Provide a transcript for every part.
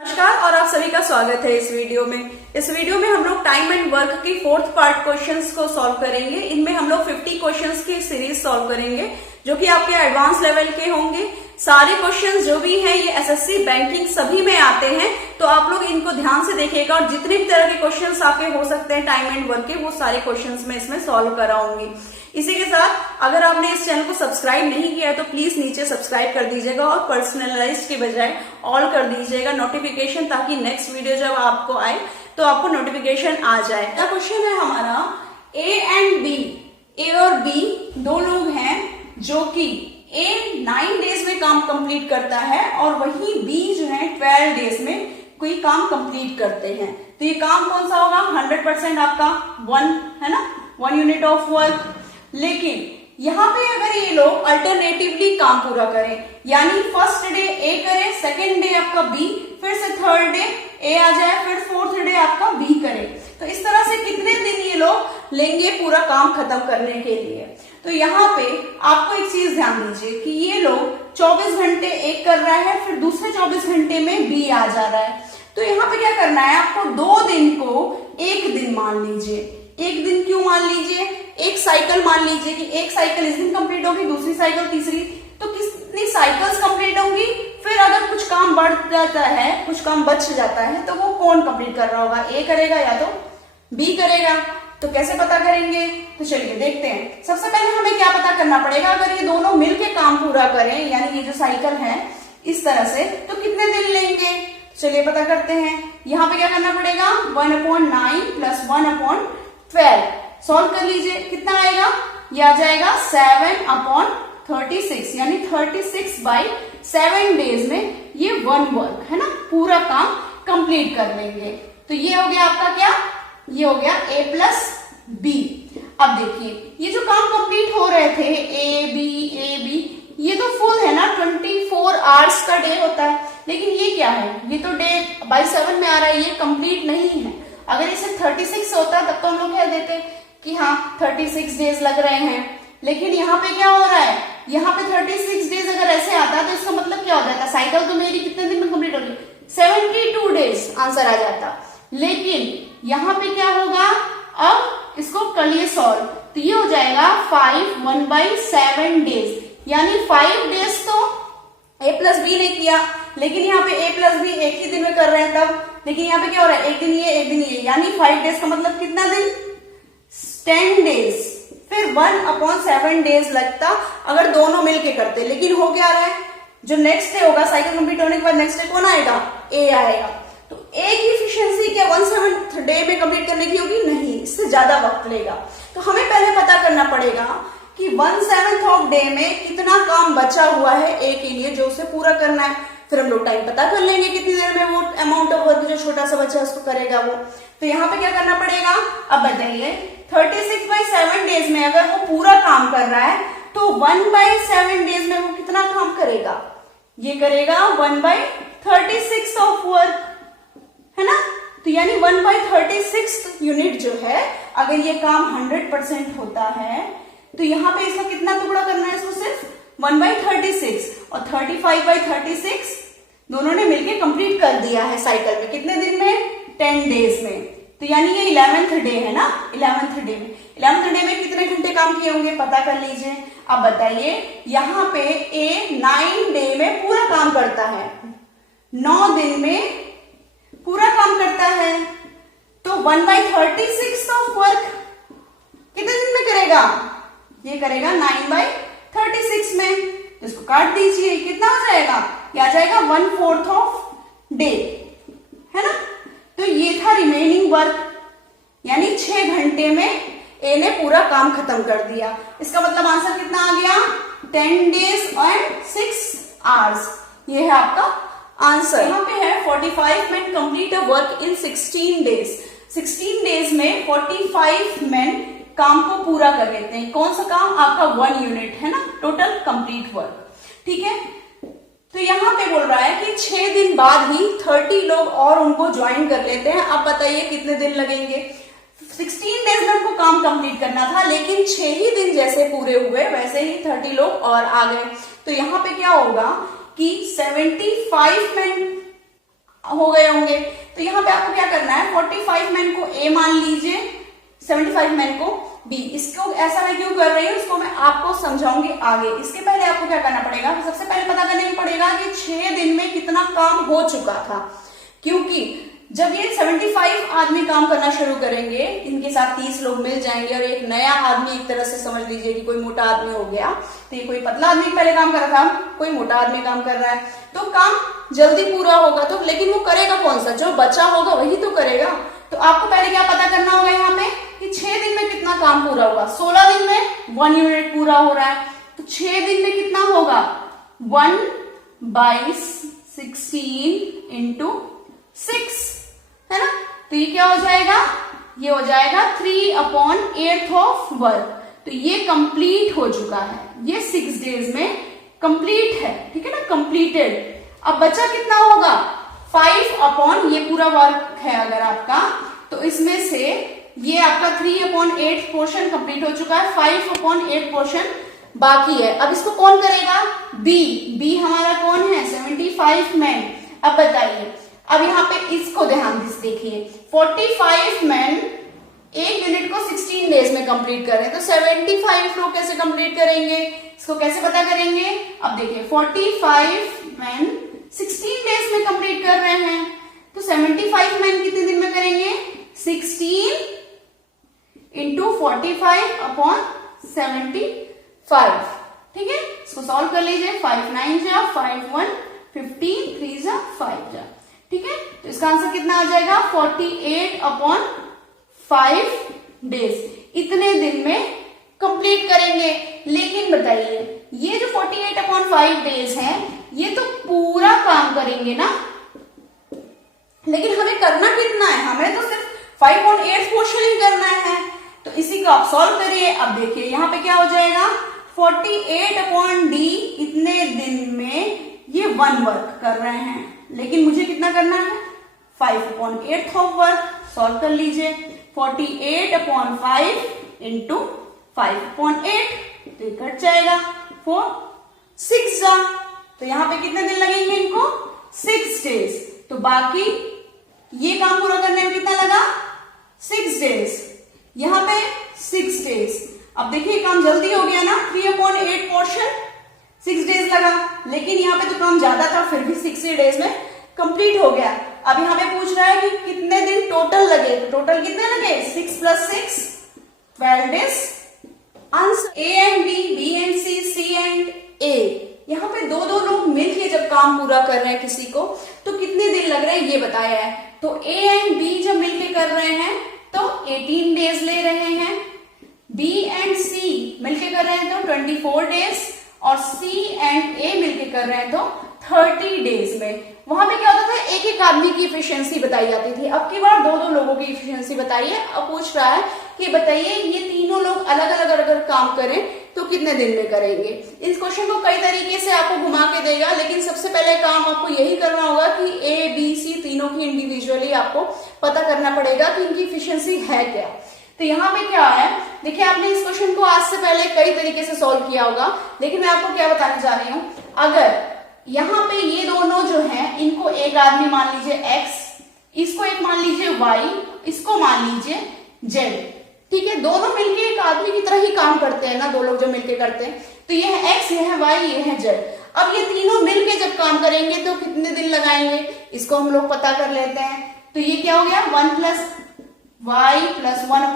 नमस्कार और आप सभी का स्वागत है इस वीडियो में। इस वीडियो में हम लोग टाइम एंड वर्क की 4th पार्ट क्वेश्चंस को सॉल्व करेंगे। इनमें हम लोग 50 क्वेश्चंस की सीरीज सॉल्व करेंगे जो कि आपके एडवांस लेवल के होंगे। सारे क्वेश्चंस जो भी हैं ये एसएससी बैंकिंग सभी में आते हैं, तो आप लोग इनको ध्यान से देखिएगा और जितने भी तरह के क्वेश्चंस आपके हो सकते हैं टाइम एंड वर्क के, वो सारे क्वेश्चंस मैं इसमें सॉल्व कराऊंगी। इसी के साथ अगर आपने इस चैनल को सब्सक्राइब नहीं किया है तो प्लीज नीचे सब्सक्राइब कर दीजिएगा और पर्सनलाइज के बजाय ऑल कर दीजिएगा नोटिफिकेशन, ताकि नेक्स्ट वीडियो जब आपको आए तो आपको नोटिफिकेशन आ जाए। अगला क्वेश्चन है हमारा ए एंड बी। ए और बी दो लोग हैं जो कि ए 9 डेज में काम कंप्लीट करता है और वही बी जो है 12 डेज में कोई काम कंप्लीट करते हैं। तो ये काम कौन सा होगा? 100% आपका 1 है ना, 1 यूनिट ऑफ वर्क। लेकिन यहाँ पे अगर ये लोग अल्टरनेटिवली काम पूरा करें, यानी फर्स्ट डे ए करे, सेकेंड डे आपका बी, फिर से थर्ड डे ए आ जाए, फिर फोर्थ डे आपका बी करे, तो इस तरह से कितने दिन ये लोग लेंगे पूरा काम खत्म करने के लिए? तो यहाँ पे आपको एक चीज ध्यान दीजिए कि ये लोग 24 घंटे एक कर रहा है, फिर दूसरे 24 घंटे में बी आ जा रहा है। तो यहाँ पे क्या करना है आपको? 2 दिन को 1 दिन मान लीजिए। 1 दिन क्यों मान लीजिए? एक साइकिल मान लीजिए कि एक साइकिल इस दिन कंप्लीट होगी, दूसरी साइकिल तीसरी, तो कितनी साइकिल्स कंप्लीट होंगी? फिर अगर कुछ काम बढ़ जाता है, कुछ काम बच जाता है, तो वो कौन कंप्लीट कर रहा होगा? ए करेगा या तो बी करेगा। तो कैसे पता करेंगे? तो चलिए देखते हैं। सबसे पहले हमें क्या पता करना पड़ेगा? अगर ये दोनों मिलके काम पूरा करें, यानी ये जो साइकिल है इस तरह से, तो कितने दिन लेंगे? चलिए पता करते हैं। यहाँ पे क्या करना पड़ेगा? 1/9 प्लस 1/12 सॉल्व कर लीजिए। कितना आएगा? ये आ जाएगा 7/36, यानी 36/7 डेज में ये 1 वर्क है ना, पूरा काम कंप्लीट कर लेंगे। तो ये हो गया आपका क्या? ये हो गया ए प्लस बी। अब देखिए ये जो काम कंप्लीट हो रहे थे ए बी, ये तो फुल है ना, 24 आवर्स का डे होता है। लेकिन ये क्या है? ये तो डे बाय 7 में आ रहा है, ये कंप्लीट नहीं है। अगर इसे 36 होता तब तो हम लोग कह देते कि हाँ 36 डेज लग रहे हैं। लेकिन यहाँ पे क्या हो रहा है? यहाँ पे 36 डेज अगर ऐसे आता तो इसका मतलब क्या हो जाता? साइकिल तो मेरी कितने दिन में कंप्लीट होगी? 72 डेज आंसर आ जाता। लेकिन यहाँ पे क्या होगा? अब इसको कर लिए सॉल्व, तो ये हो जाएगा 1/7 डेज, यानी 5 डेज तो ए प्लस बी ने किया, लेकिन यहाँ पे ए प्लस बी एक ही दिन में कर रहे हैं तब। लेकिन यहाँ पे क्या हो रहा है? एक दिन ये एक दिन ये, यानी 5 डेज का मतलब कितना दिन? 10 डेज। फिर 1/7 डेज लगता अगर दोनों मिलके करते। लेकिन हो क्या रहा है? जो नेक्स्ट डे होगा साइकिल कंप्लीट होने के बाद, नेक्स्ट डे कौन आएगा? ए आएगा। तो ए की इफिशियंसी क्या 1/7 डे में कंप्लीट करने की होगी? नहीं, इससे ज्यादा वक्त लेगा। तो हमें पहले पता करना पड़ेगा कि 1/7 ऑफ डे में कितना काम बचा हुआ है ए के लिए जो उसे पूरा करना है। फिर हम लोग टाइम पता कर लेंगे कितनी देर में वो अमाउंट ऑफ वर्क जो छोटा सा बच्चा उसको करेगा वो। तो यहाँ पे क्या करना पड़ेगा? अब बताइए 36/7 डेज में अगर वो पूरा काम कर रहा है तो 1/7 डेज में वो कितना काम करेगा? ये करेगा 1/36 ऑफ वर्क, है ना। तो यानी 1/36 यूनिट जो है, अगर ये काम 100% होता है तो यहाँ पे इसका कितना टुकड़ा करना है? इसको सिर्फ 1/36 और 35/36 दोनों ने मिलके कंप्लीट कर दिया है साइकिल में। कितने दिन में? 10 डेज में। तो यानी ये 11th डे है ना, 11th डे में कितने घंटे काम किए होंगे? पता कर लीजिए। अब बताइए यहाँ पे ए 9 डे में पूरा काम करता है, 9 दिन में पूरा काम करता है, तो 1/36 ऑफ वर्क कितने दिन में करेगा? ये करेगा 9/36 में। तो इसको काट दीजिए, कितना हो जाएगा? ये आ जाएगा 1/4 ऑफ डे, है ना। तो ये था रिमेनिंग वर्क, यानी 6 घंटे में ए ने पूरा काम खत्म कर दिया। इसका मतलब आंसर कितना आ गया? 10 डेज एंड 6 आवर्स। ये है आपका आंसर। यहाँ पे है 45 men complete a work in 16 days। 16 days में 45 men काम को पूरा कर लेते हैं। कौन सा काम? आपका 1 यूनिट है ना, टोटल कंप्लीट वर्क। ठीक है, तो यहाँ पे बोल रहा है कि 6 दिन बाद ही 30 लोग और उनको ज्वाइन कर लेते हैं। अब बताइए कितने दिन लगेंगे? 16 डेज में उनको काम कंप्लीट करना था, लेकिन 6 ही दिन जैसे पूरे हुए वैसे ही 30 लोग और आ गए। तो यहाँ पे क्या होगा कि 75 men हो गए होंगे। तो यहाँ पे आपको क्या करना है, 45 मैन को ए मान लीजिए, 75 मैन को बी। इसको ऐसा मैं क्यों कर रही हूँ, इसको मैं आपको समझाऊंगी आगे। इसके पहले आपको क्या करना पड़ेगा, सबसे पहले पता करने पड़ेगा कि 6 दिन में कितना काम हो चुका था। क्योंकि जब ये 75 आदमी काम करना शुरू करेंगे, इनके साथ 30 लोग मिल जाएंगे और एक नया आदमी, एक तरह से समझ लीजिए कि कोई मोटा आदमी हो गया, तो ये कोई पतला आदमी पहले काम कर रहा था, कोई मोटा आदमी काम कर रहा है, तो काम जल्दी पूरा होगा। तो लेकिन वो करेगा कौन सा, जो बचा होगा वही तो करेगा। तो आपको पहले क्या पता करना होगा यहाँ पे कि 6 दिन में कितना काम पूरा होगा। 16 दिन में 1 यूनिट पूरा हो रहा है, तो 6 दिन में कितना होगा, 1/16 इंटू 6 है ना। तो ये क्या हो जाएगा, ये हो जाएगा 3/8 ऑफ वर्क। तो ये कंप्लीट हो चुका है, ये 6 डेज में कंप्लीट है, ठीक है ना, कंप्लीटेड। अब बचा कितना होगा, 5 ये पूरा वर्क है अगर आपका, तो इसमें से ये आपका 3/8 पोर्शन कंप्लीट हो चुका है, 5/8 पोर्शन बाकी है। अब इसको कौन करेगा, बी हमारा कौन है, 75 मैन। अब बताइए, अब यहाँ पे इसको ध्यान से देखिए, 45 मैन एक यूनिट को 16 डेज में कंप्लीट कर रहे हैं, तो 75 लोग कैसे कंप्लीट करेंगे, इसको कैसे पता करेंगे। अब देखिए 45 मैन 16 डेज में कंप्लीट कर रहे हैं, तो 75 मैन कितने दिन में करेंगे, 16 इंटू 45/75, ठीक है। इसको सॉल्व कर लीजिए, 5 9 जा 5 1 15 3 जा 5 जा, ठीक है। तो इसका आंसर कितना आ जाएगा, 48/5 डेज, इतने दिन में कंप्लीट करेंगे। लेकिन बताइए, ये जो 48/5 डेज है, ये तो पूरा काम करेंगे ना, लेकिन हमें करना कितना है, हमें तो सिर्फ 5/8 पोर्शन ही करना है। तो इसी को आप सॉल्व करिए। अब देखिए यहाँ पे क्या हो जाएगा, 48/d, इतने दिन में ये 1 वर्क कर रहे हैं, लेकिन मुझे कितना करना है, 5/8 ऑफ वर्क। सॉल्व कर लीजिए, 48/5 इंटू 5/8, तो ये कट जाएगा, 4 6 जा, तो यहाँ पे कितने दिन लगेंगे इनको, 6 डेज। तो बाकी ये काम पूरा करने में कितना लगा, 6 डेज, यहाँ पे 6 डेज। अब देखिए काम जल्दी हो गया ना, 3/8 पोर्शन 6 डेज लगा, लेकिन यहाँ पे तो काम ज्यादा था, फिर भी 6 डेज में कंप्लीट हो गया। अब यहाँ पे पूछ रहा है कि कितने दिन टोटल लगे, तो टोटल कितने लगे, 6 + 6 12 days. Answer A and B, B and C, C and A, यहाँ पे दो लोग मिलके जब काम पूरा कर रहे हैं किसी को, तो कितने दिन लग रहे हैं ये बताया है। तो A एंड B जब मिलके कर रहे हैं तो 18 डेज ले रहे हैं, B एंड C मिलके कर रहे हैं तो 24 डेज, और C एंड A मिलके कर रहे हैं तो 30 डेज में। वहां पे क्या होता था, एक एक आदमी की इफिशियंसी बताई जाती थी, अब की बार दो लोगों की इफिशियंसी बताइए। अब पूछ रहा है कि बताइए ये तीनों लोग अलग अलग अगर काम करें तो कितने दिन में करेंगे। इस क्वेश्चन को कई तरीके से आपको घुमा के देगा, लेकिन सबसे पहले काम आपको यही करना होगा कि A, B, C तीनों की इंडिविजुअली आपको पता करना पड़ेगा कि इनकी इफिशियंसी है क्या। तो यहाँ पे क्या है, देखिए आपने इस क्वेश्चन को आज से पहले कई तरीके से सॉल्व किया होगा, लेकिन मैं आपको क्या बताने जा रही हूँ, अगर यहाँ पे ये दोनों जो हैं, इनको एक आदमी मान लीजिए x, इसको एक मान लीजिए y, इसको मान लीजिए z, ठीक है। दोनों मिलके एक आदमी की तरह ही काम करते हैं ना, दो लोग जो मिलके करते हैं, तो ये है x, ये है y, ये है z। अब ये तीनों मिलके जब काम करेंगे तो कितने दिन लगाएंगे, इसको हम लोग पता कर लेते हैं। तो ये क्या हो गया, 1 + y +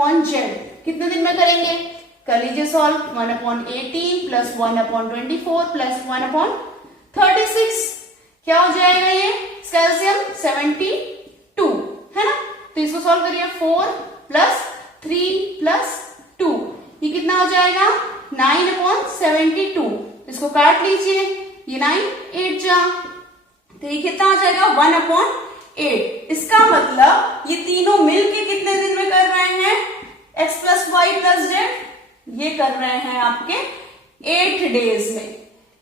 1/z, कितने दिन में करेंगे, कर लीजिए सॉल्व, 1/18 + 1/24 + 1/36, क्या हो जाएगा ये, कैल्शियम 72 है ना। तो इसको सॉल्व करिए, 4 + 3 + 2, ये कितना हो जाएगा, 9/72। इसको काट लीजिए, ये 9 8 जा, तो ये कितना हो जाएगा, 1/8। इसका मतलब ये तीनों मिलके कितने दिन में कर रहे हैं, x + y + z, ये कर रहे हैं आपके 8 डेज में।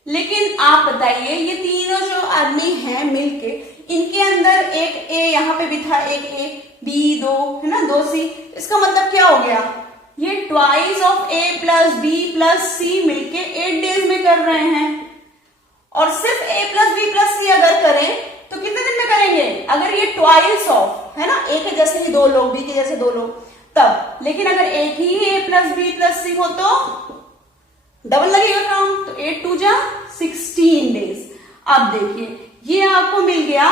लेकिन आप बताइए, ये तीनों जो आदमी हैं मिलके, इनके अंदर एक A यहाँ पे भी था, एक A, B 2 है ना, 2 C, इसका मतलब क्या हो गया, ये twice of A + B + C मिलके 8 डेज में कर रहे हैं। और सिर्फ A + B + C अगर करें तो कितने दिन में करेंगे, अगर ये ट्वाइस ऑफ है ना, ए के जैसे ही दो लोग, बी के जैसे दो लोग तब, लेकिन अगर एक ही ए प्लस बी प्लस सी हो तो डबल लगेगा काम, तो 8 2 जा 16 डेज। अब देखिए ये आपको मिल गया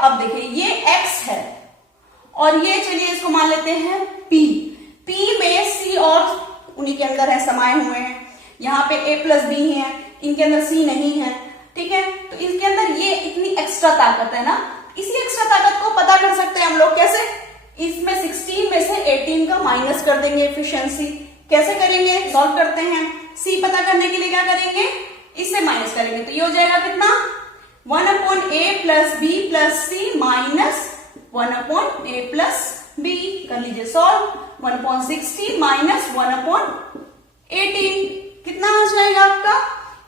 अब देखिए ये x है और ये चलिए इसको मान लेते हैं p। p में c और उन्हीं के अंदर है, समाये हुए हैं। यहाँ पे a प्लस बी है, इनके अंदर c नहीं है, ठीक है। तो इसके अंदर ये इतनी एक्स्ट्रा ताकत है ना, इसी एक्स्ट्रा ताकत को पता कर सकते हैं हम लोग कैसे, इसमें 16 में से 18 का माइनस कर देंगे एफिशिएंसी। कैसे करेंगे, सॉल्व करते हैं। c पता करने के लिए क्या करेंगे, इससे माइनस करेंगे, तो ये हो जाएगा कितना 1 upon a plus B plus C minus 1 upon a plus B. कर लीजिए सॉल्व, 1 अपॉन 16 माइनस 1 अपॉन 18 कितना आ जाएगा आपका,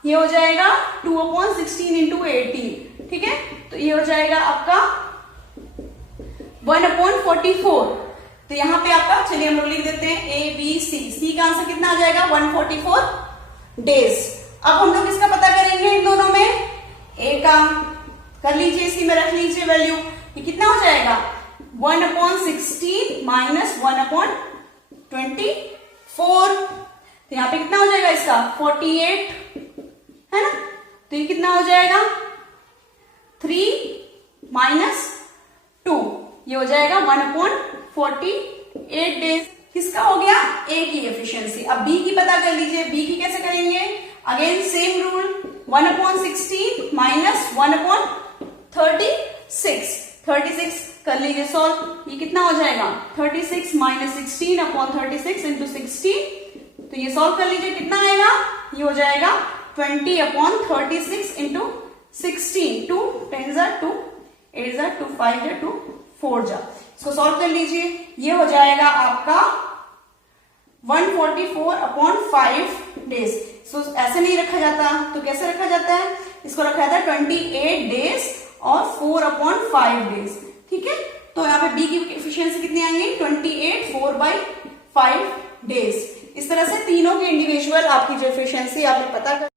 ये हो जाएगा 2 अपॉन 16 इंटू 18, ठीक है। तो ये हो जाएगा आपका 1 अपॉन 44। तो यहां पे आपका चलिए हम लोग लिख देते हैं ए बी सी का आंसर कितना आ जाएगा 144 डेज। अब हम लोग इसका पता करेंगे इन दोनों में, ए का कर लीजिए, इसी में रख लीजिए वैल्यू, ये कितना हो जाएगा 1 अपॉन 16 माइनस 1 अपॉन 24। तो यहाँ पे कितना हो जाएगा इसका 48 है ना, तो ये कितना हो जाएगा 3 माइनस 2, ये हो जाएगा 1 अपॉन 48 डेज। किसका हो गया, ए की एफिशिएंसी। अब बी की पता कर लीजिए, बी की कैसे करेंगे, again same rule, 1 upon 16 minus 1 upon 36 कर लीजिए सॉल्व, ये कितना हो जाएगा 36 माइनस 16 अपॉन 36 इंटू 16, तो ये सॉल्व कर लीजिए कितना आएगा, ये हो जाएगा 20 अपॉन 36 इंटू 16, 2 10 जा 2 8 जा 2 5 जा 2 4 जा, इसको सॉल्व कर लीजिए, ये हो जाएगा आपका 144 अपॉन 5 डेज। सो ऐसे नहीं रखा जाता, तो कैसे रखा जाता है, इसको रखा जाता है 28 डेज और 4 अपॉन 5 डेज, ठीक है। तो यहाँ पे बी की एफिशिएंसी कितनी आएंगी 28 4/5 डेज। इस तरह से तीनों के इंडिविजुअल आपकी जो एफिशिएंसी आपने पता कर